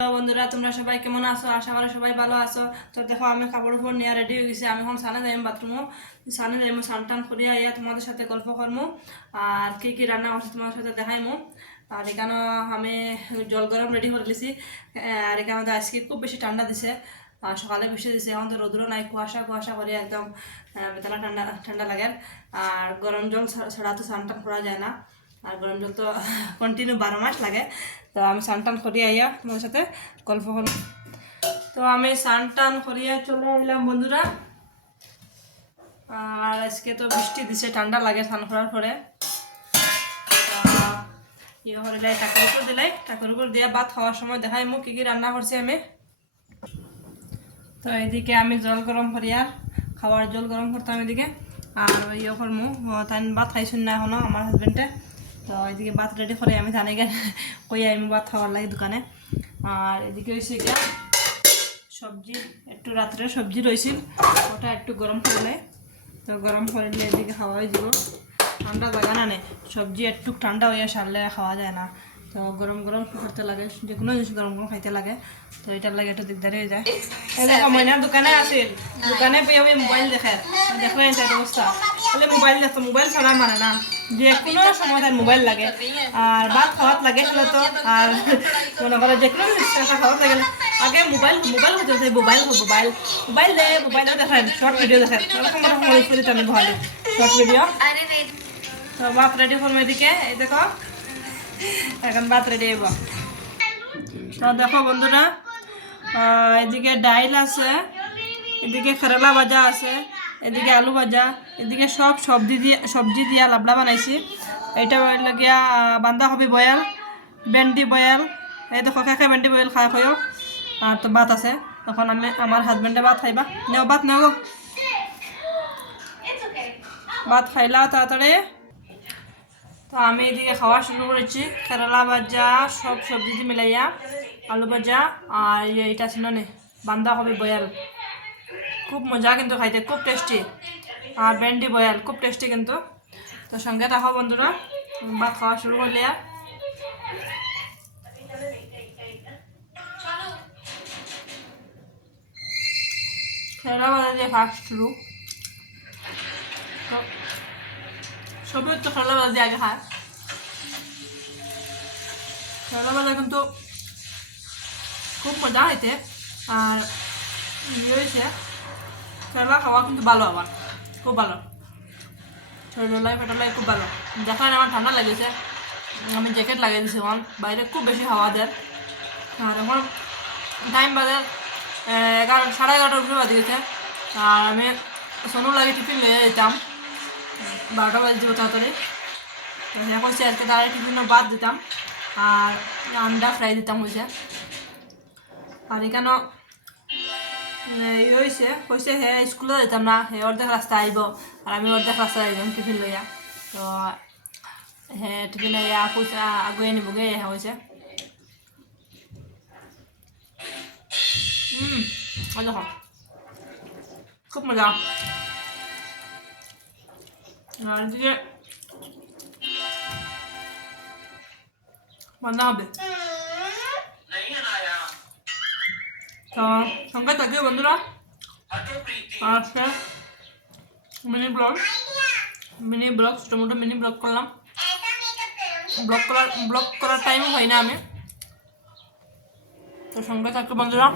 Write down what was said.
বন্ধুরা তোমরা সবাই কেমন আছো? আশা করি সবাই ভালো আছো। তো দেখো আমি কাপড় উপর নিয়ে রেডি হয়ে গেছি। আমি এখন সানে যাইম বাথরুমও, সানে যাইমো, স্নান টান করিয়া ইয়া তোমাদের সাথে গল্প করমু আর কি কি রান্না করছি তোমাদের সাথে দেখাইমু। আর এখানে আমি জল গরম রেডি করে দিয়েছি। আর এখানে তো আজকে খুব বেশি ঠান্ডা দিছে, আর সকালে বৃষ্টি দিছে, এখন তো রোদ্র নাই, কুয়াশা কুয়াশা করে একদম বেতলা ঠান্ডা ঠান্ডা লাগে। আর গরম জল ছাড়া তো স্নান টান করা যায় না, আর গরম জল তো কন্টিনিউ 12 মাস লাগে। তো আমি স্নান টান করিয়া আইয়া তোমার সাথে গল্প করব। তো আমি স্নান টান করিয়া চলে এলাম বন্ধুরা। আর আজকে তো বৃষ্টি দিছে, ঠান্ডা লাগে স্নান করার পরে। ইয়ে করে দেয় টাকার উপর দিলাই, টাকার উপর দিয়ে ভাত খাওয়ার সময় দেখাই মুখ কী কী রান্না করছি আমি। তো এদিকে আমি জল গরম করিয়া খাওয়ার জল গরম করতাম এদিকে, আর ইয়ে করমু তাই ভাত খাইছুন না এখনো আমার হাজবেন্ডে। তো এদিকে ভাত রেডি করে আমি জানি গে কই আমি ভাত খাওয়ার লাগে দোকানে। আর এদিকে হয়েছে গিয়া সবজি, একটু রাত্রে সবজি রয়েছিল, ওটা একটু গরম করলে, তো গরম করে দিয়ে এদিকে খাওয়া হয়ে যাব। ঠান্ডা জায়গা না নেই, সবজি একটু ঠান্ডা হয়ে সারলে খাওয়া যায় না, তো গরম গরম করতে লাগে, যে কোনো জিনিস গরম গরম খাইতে লাগে। তো এটার লাগে একটু দিকদারি হয়ে যায়। এই দেখো ময়নার দোকানে আসিল, দোকানে পেয়ে ওই মোবাইল দেখে, দেখো এই অবস্থা, তাহলে মোবাইল দেখতো, মোবাইল ছাড়া মানে না, যে কোনো সময় তার মোবাইল লাগে। আর ভাত খাওয়াত লাগে খেলে তো, আর মনে করো যে কোনো জিনিস খাওয়াত লাগে আগে মোবাইল মোবাইল হতে মোবাইল মোবাইল মোবাইল দে, মোবাইলও দেখেন, শর্ট ভিডিও দেখেন, ওরকম ওরকম আমি ভালো শর্ট ভিডিও। তো ভাত রেডি করবো এদিকে, এই দেখো এখন ভাত রেডি হইব। তো দেখো বন্ধুরা, এদিকে ডাইল আছে, এদিকে কেরেলা ভাজা আছে, এদিকে আলু ভাজা, এদিকে সব সবজি দিয়া লাবড়া বানাইছি। এইটা লাগিয়া বাঁধাকপি বয়েল, ভেন্ডি বয়েল, এই দেখো কাকে ভেন্ডি বয়েল খাই খাইও। আর তো ভাত আছে, তখন আমি আমার হাজবেন্ডে ভাত খাইবা, নেও ভাত নেও, ভাত খাইলা তাড়াতাড়ি। তো আমি এদিকে খাওয়া শুরু করেছি, কেরালা ভাজা সব সবজি দিয়ে মিলাইয়া, আলু ভাজা আর এইটা ছিল নে বাঁধাকপি বয়াল, খুব মজা কিন্তু খাইতে, খুব টেস্টি। আর ভেন্ডি বয়াল খুব টেস্টি কিন্তু। তো সঙ্গে রাখো বন্ধুরা, ভাত খাওয়া শুরু করলে। কেরালা ভাজা দিয়ে ফার্স্ট শুরু, তো সবই তো কেরালা ভাজা দিয়ে আগে খায়। কেরালা ভাজা কিন্তু খুব মজা হইতে, আর ইয়ে হয়েছে কেরালা খাওয়া কিন্তু ভালো, আমার খুব ভালো, শরীরলাই পেটালাই খুব ভালো। দেখান আমার ঠান্ডা লেগেছে, আমি জ্যাকেট লাগিয়ে দিয়েছি, আমার বাইরে খুব বেশি হাওয়া দেয়। আর এখন টাইম বাজে 11:30 উপরে বাজে গেছে। আর আমি সোনু লাগে টিফিন লিয়ে যেতাম, 12টা বাজে যাবো তাড়াতাড়ি। হ্যাঁ কইছে আজকে তাড়াতাড়ি টিফিনও বাদ দিতাম, আর আন্ডা ফ্রাই দিতাম হয়েছে। আর এখানে হয়েছে কইছে হ্যাঁ স্কুলে যেতাম না, হ্যাঁ অর্ধেক রাস্তা আইব আর আমি অর্ধেক রাস্তা যাইতাম টিফিন লইয়া। তো হ্যাঁ টিফিন লইয়া পয়সা আগুয়ে নিবগে হয়েছে। দেখো খুব মজা। আর এদিকে বান্ধা হবে, তো সঙ্গে থাকিও বন্ধুরা। আজকে মিনি ব্লগ ছোটো মোটো মিনি ব্লগ করলাম, ব্লগ করার টাইমও হয় না আমি, তো সঙ্গে থাকো বন্ধুরা।